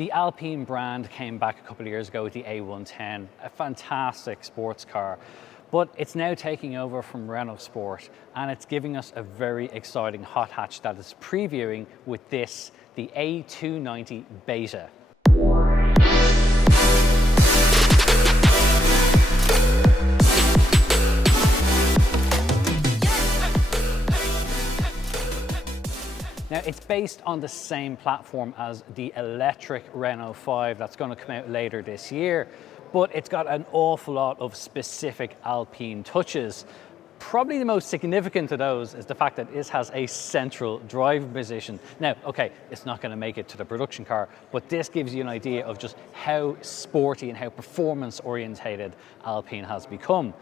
The Alpine brand came back a couple of years ago with the A110, a fantastic sports car, but it's now taking over from Renault Sport, and it's giving us a very exciting hot hatch that is previewing with this, the A290 Beta. Now, it's based on the same platform as the electric Renault 5 that's going to come out later this year, but it's got an awful lot of specific Alpine touches. Probably the most significant of those is the fact that it has a central driving position. Now, okay, it's not going to make it to the production car, but this gives you an idea of just how sporty and how performance orientated Alpine has become.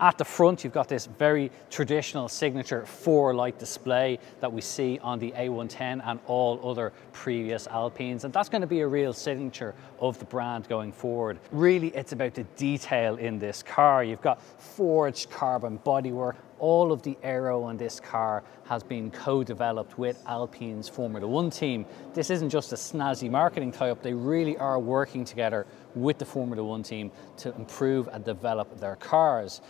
At the front, you've got this very traditional signature 4-light display that we see on the A110 and all other previous Alpines, and that's going to be a real signature of the brand going forward. Really, it's about the detail in this car. You've got forged carbon bodywork. All of the aero on this car has been co-developed with Alpine's Formula One team. This isn't just a snazzy marketing tie-up. They really are working together with the Formula One team to improve and develop their cars.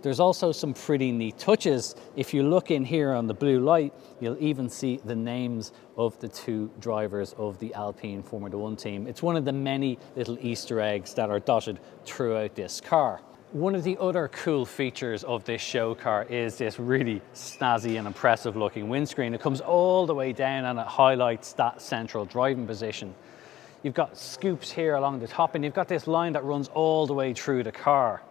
There's also some pretty neat touches. If you look in here on the blue light, you'll even see the names of the two drivers of the Alpine Formula One team. It's one of the many little Easter eggs that are dotted throughout this car. One of the other cool features of this show car is this really snazzy and impressive looking windscreen. It comes all the way down and it highlights that central driving position. You've got scoops here along the top, and you've got this line that runs all the way through the car.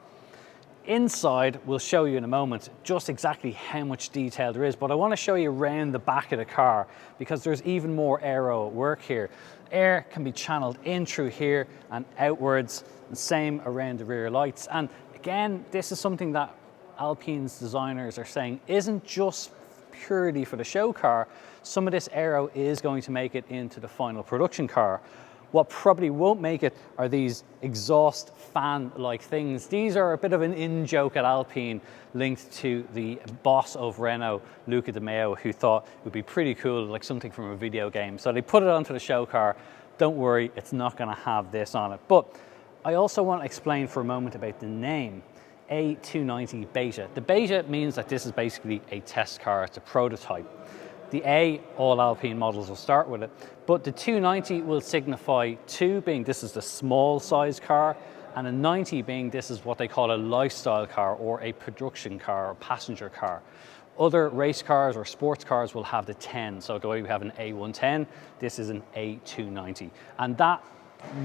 Inside, we'll show you in a moment just exactly how much detail there is, but I want to show you around the back of the car because there's even more aero at work here. Air can be channeled in through here and outwards, and same around the rear lights. And again, this is something that Alpine's designers are saying isn't just purely for the show car. Some of this aero is going to make it into the final production car. What probably won't make it are these exhaust fan-like things. These are a bit of an in-joke at Alpine, linked to the boss of Renault, Luca De Meo, who thought it would be pretty cool, like something from a video game. So they put it onto the show car. Don't worry, it's not going to have this on it. But I also want to explain for a moment about the name, A290 Beta. The Beta means that this is basically a test car, it's a prototype. The A, all Alpine models will start with it, but the 290 will signify 2 being this is the small size car, and a 90 being this is what they call a lifestyle car or a production car or passenger car. Other race cars or sports cars will have the 10, so the way we have an A110, this is an A290. And that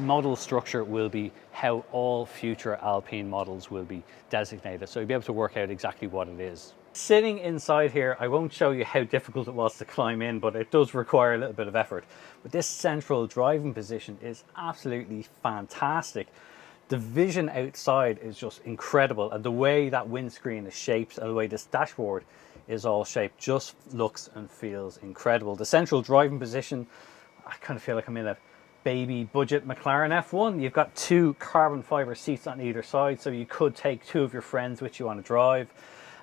model structure will be how all future Alpine models will be designated, so you'll be able to work out exactly what it is. Sitting inside here, I won't show you how difficult it was to climb in, but it does require a little bit of effort. But this central driving position is absolutely fantastic. The vision outside is just incredible, and the way that windscreen is shaped and the way this dashboard is all shaped just looks and feels incredible. The central driving position, I kind of feel like I'm in a baby budget McLaren F1. You've got 2 carbon fiber seats on either side, so you could take 2 of your friends which you want to drive.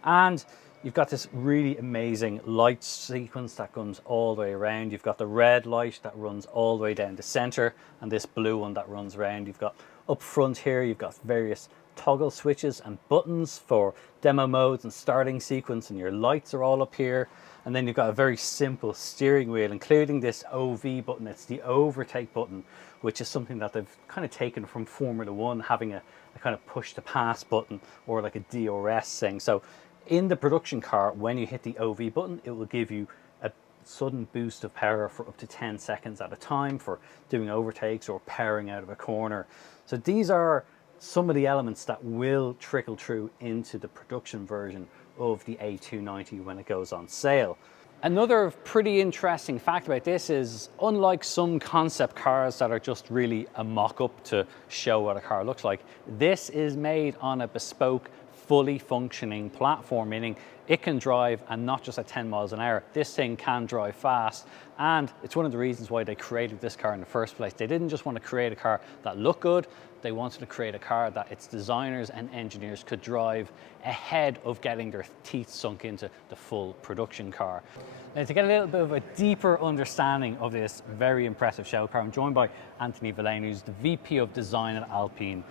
And you've got this really amazing light sequence that comes all the way around. You've got the red light that runs all the way down the center, and this blue one that runs around. You've got up front here, you've got various toggle switches and buttons for demo modes and starting sequence, and your lights are all up here. And then you've got a very simple steering wheel, including this OV button. It's the overtake button, which is something that they've kind of taken from Formula One, having a kind of push to pass button or like a DRS thing. So in the production car, when you hit the OV button, it will give you a sudden boost of power for up to 10 seconds at a time for doing overtakes or powering out of a corner. So these are some of the elements that will trickle through into the production version of the A290 when it goes on sale. Another pretty interesting fact about this is, unlike some concept cars that are just really a mock-up to show what a car looks like, this is made on a bespoke, fully functioning platform, meaning it can drive, and not just at 10 miles an hour. This thing can drive fast, and it's one of the reasons why they created this car in the first place. They didn't just want to create a car that looked good, they wanted to create a car that its designers and engineers could drive ahead of getting their teeth sunk into the full production car. Now, to get a little bit of a deeper understanding of this very impressive show car, I'm joined by Anthony Villain, who's the VP of Design at Alpine.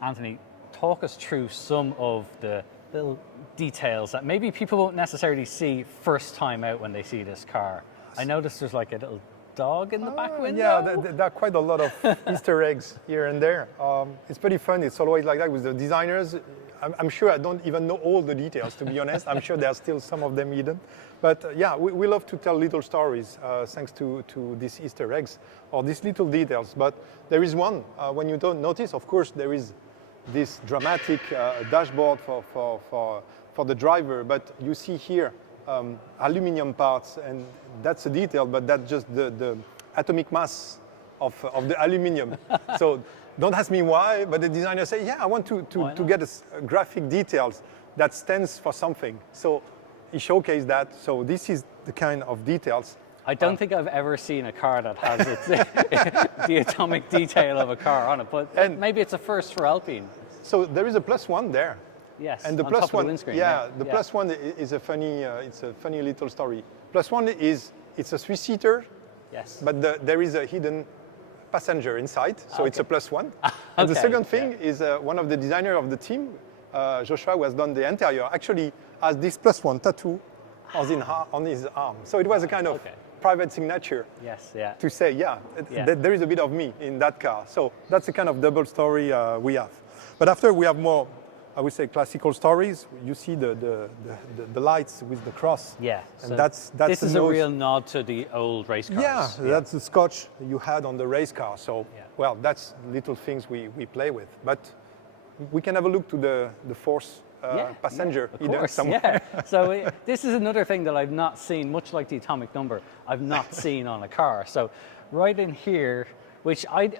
Anthony, talk us through some of the little details that maybe people won't necessarily see first time out when they see this car. I noticed there's like a little dog in the back window. Yeah, there are quite a lot of Easter eggs here and there. It's pretty fun. It's always like that with the designers. I'm sure I don't even know all the details, to be honest. I'm sure there are still some of them hidden. But yeah, we love to tell little stories thanks to these Easter eggs or these little details. But there is one, when you don't notice, of course, there is this dramatic dashboard for the driver. But you see here aluminum parts, and that's a detail, but that's just the atomic mass of the aluminum. So don't ask me why, but the designer say, yeah, I want to get a graphic details that stands for something. So he showcased that. So this is the kind of details. I don't think I've ever seen a car that has the atomic detail of a car on it, but maybe it's a first for Alpine. So there is a +1 there. Yes, and the on plus top one, of the windscreen. yeah, the +1 is a funny, it's a funny little story. +1 is, it's a 3-seater, yes, but there is a hidden passenger inside, so it's a +1. And okay, the second thing is one of the designers of the team, Joshua, who has done the interior, actually has this +1 tattoo on his arm. So it was a kind of private signature. Yes, yeah. To say, there is a bit of me in that car. So that's the kind of double story we have. But after we have more, I would say, classical stories. You see the lights with the cross. Yeah, and so that's this is a real nod to the old race cars. Yeah, that's the scotch you had on the race car. So, well, that's little things we play with. But we can have a look to the fourth passenger. Of course, yeah. So this is another thing that I've not seen, much like the atomic number, I've not seen on a car. So right in here, which I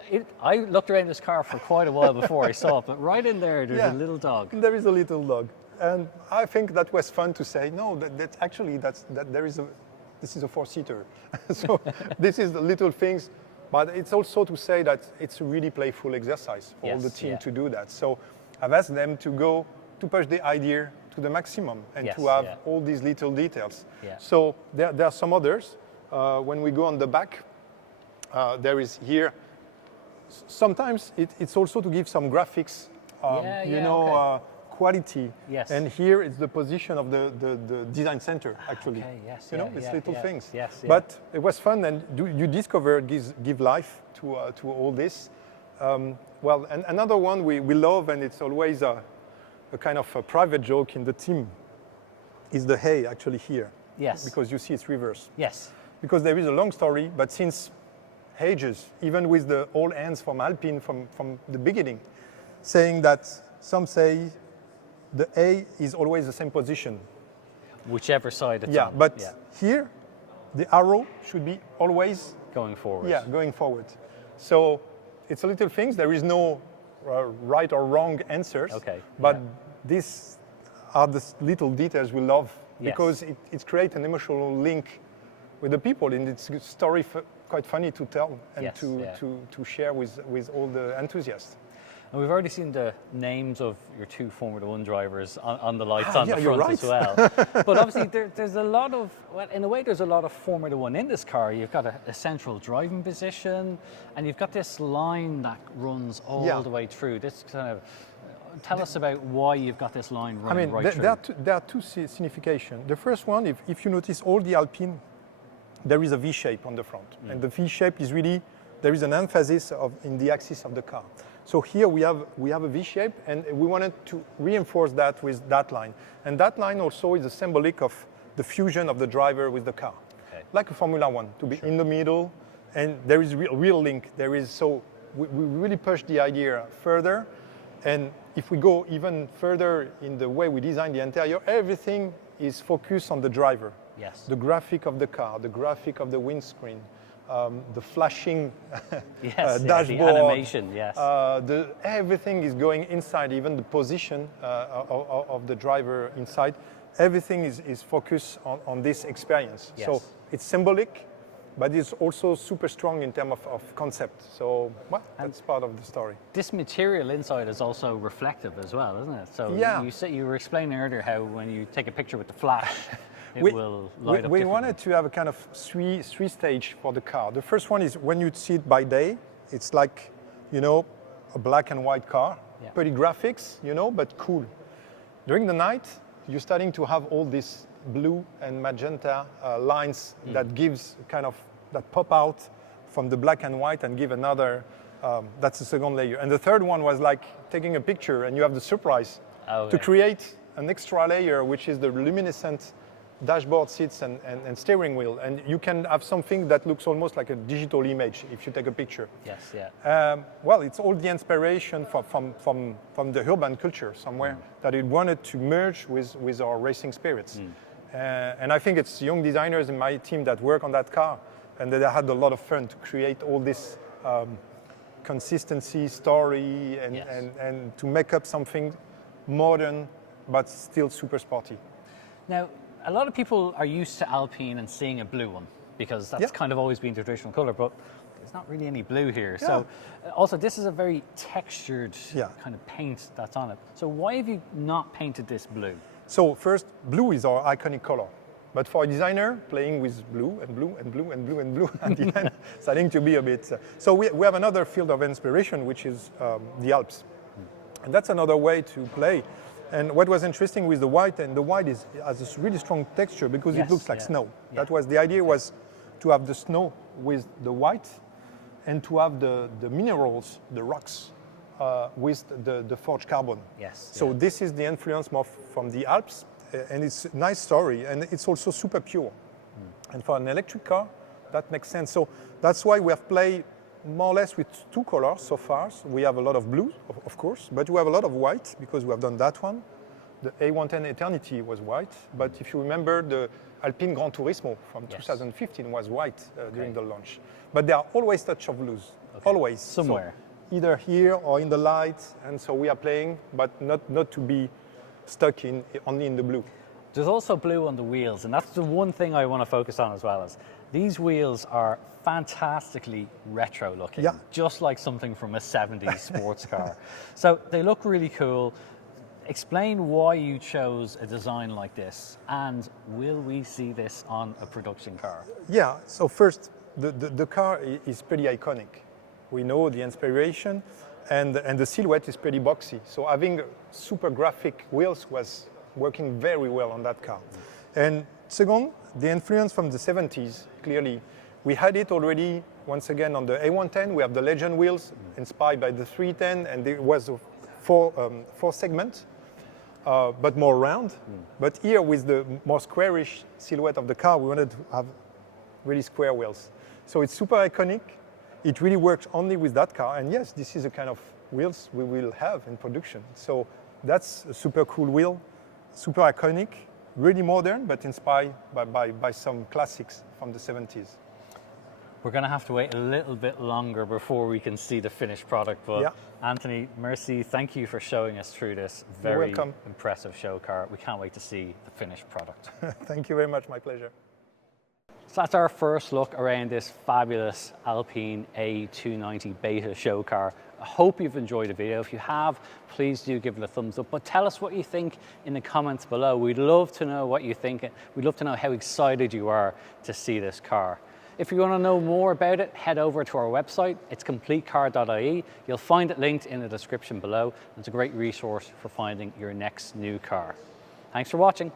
looked around this car for quite a while before I saw it, but right in there, there's a little dog. There is a little dog. And I think that was fun to say, no, this is a 4-seater. So this is the little things, but it's also to say that it's a really playful exercise for all the team to do that. So I've asked them to push the idea to the maximum and to have all these little details. So there are some others. When we go on the back, there is here, sometimes it's also to give some graphics, quality. Yes. And here is the position of the design center, actually. Okay, yes, these little things. Yes, But it was fun, and you discover give life to all this. Well, and another one we love, and it's always a kind of a private joke in the team, is the hay actually here. Yes. Because you see it's reverse. Yes. Because there is a long story, but since ages, even with the old hands from Alpine from the beginning, saying that some say the A is always the same position. Whichever side it's on. Yeah, but here, the arrow should be always going forward. Yeah, going forward. So it's a little things. There is no right or wrong answers. Okay. But these are the little details we love because it creates an emotional link with the people, and it's a story quite funny to tell and to share with all the enthusiasts. And we've already seen the names of your two Formula One drivers on the lights on the front as well. But obviously there's a lot of, well, in a way there's a lot of Formula One in this car. You've got a central driving position, and you've got this line that runs all the way through. This kind of, tell us about why you've got this line running right through. There are two significations. The first one, if you notice all the Alpine, there is a V shape on the front. And the V shape is really, there is an emphasis in the axis of the car. So here we have a V shape, and we wanted to reinforce that with that line. And that line also is a symbolic of the fusion of the driver with the car. Like a Formula One, to be in the middle, and there is real link. There is, so we really push the idea further. And if we go even further in the way we design the interior, everything is focused on the driver. Yes. The graphic of the car, the graphic of the windscreen, the flashing dashboard, the animation, everything is going inside, even the position of the driver inside. Everything is focused on this experience. Yes. So it's symbolic, but it's also super strong in terms of concept. So that's part of the story. This material inside is also reflective as well, isn't it? So you were explaining earlier how when you take a picture with the flash, it will light up We differently. wanted to have a kind of three stage for the car. The first one is when you see it by day, it's like, you know, a black and white car, Yeah. pretty graphics, you know, but cool. During the night, you're starting to have all these blue and magenta lines that gives kind of, that pop out from the black and white and give another, that's the second layer. And the third one was like taking a picture and you have the surprise to create an extra layer, which is the luminescent dashboard seats and steering wheel. And you can have something that looks almost like a digital image if you take a picture. Yes, yeah. Well, it's all the inspiration from the urban culture somewhere that it wanted to merge with our racing spirits. And I think it's young designers in my team that work on that car, and they had a lot of fun to create all this consistency, story, and to make up something modern but still super sporty. Now, a lot of people are used to Alpine and seeing a blue one because that's kind of always been the traditional color, but there's not really any blue here. Yeah. So also this is a very textured Yeah. kind of paint that's on it. So why have you not painted this blue? So first, blue is our iconic color. But for a designer, playing with blue and blue and blue and blue and blue at the end, starting to be a bit... So we have another field of inspiration, which is the Alps. And that's another way to play. And what was interesting with the white, and the white has a really strong texture because it looks like snow. Yeah. That was the idea, was to have the snow with the white and to have the minerals, the rocks, with the forged carbon. Yes. So this is the influence more from the Alps, and it's a nice story, and it's also super pure. And for an electric car, that makes sense. So that's why we have played more or less with two colors so far. So we have a lot of blue, of course, but we have a lot of white because we have done that one. The A110 Eternity was white, but if you remember, the Alpine Gran Turismo from 2015 was white during the launch. But there are always touch of blues, always. Somewhere. So either here or in the light, and so we are playing, but not to be stuck only in the blue. There's also blue on the wheels, and that's the one thing I want to focus on as well. As these wheels are fantastically retro looking, just like something from a 70s sports car. So they look really cool. Explain why you chose a design like this, and will we see this on a production car? Yeah, so first, the car is pretty iconic. We know the inspiration, and the silhouette is pretty boxy. So having super graphic wheels was working very well on that car. And second, the influence from the 70s, clearly. We had it already, once again, on the A110. We have the Legend wheels inspired by the 310, and there was a four segment, but more round. But here, with the more squarish silhouette of the car, we wanted to have really square wheels. So it's super iconic. It really works only with that car. And yes, this is the kind of wheels we will have in production. So that's a super cool wheel, super iconic, really modern, but inspired by some classics from the 70s. We're going to have to wait a little bit longer before we can see the finished product. But Anthony, merci, thank you for showing us through this very impressive show car. We can't wait to see the finished product. Thank you very much, my pleasure. So that's our first look around this fabulous Alpine A290 beta show car. I hope you've enjoyed the video. If you have, please do give it a thumbs up. But tell us what you think in the comments below. We'd love to know what you think. We'd love to know how excited you are to see this car. If you want to know more about it, head over to our website. It's CompleteCar.ie. You'll find it linked in the description below. It's a great resource for finding your next new car. Thanks for watching.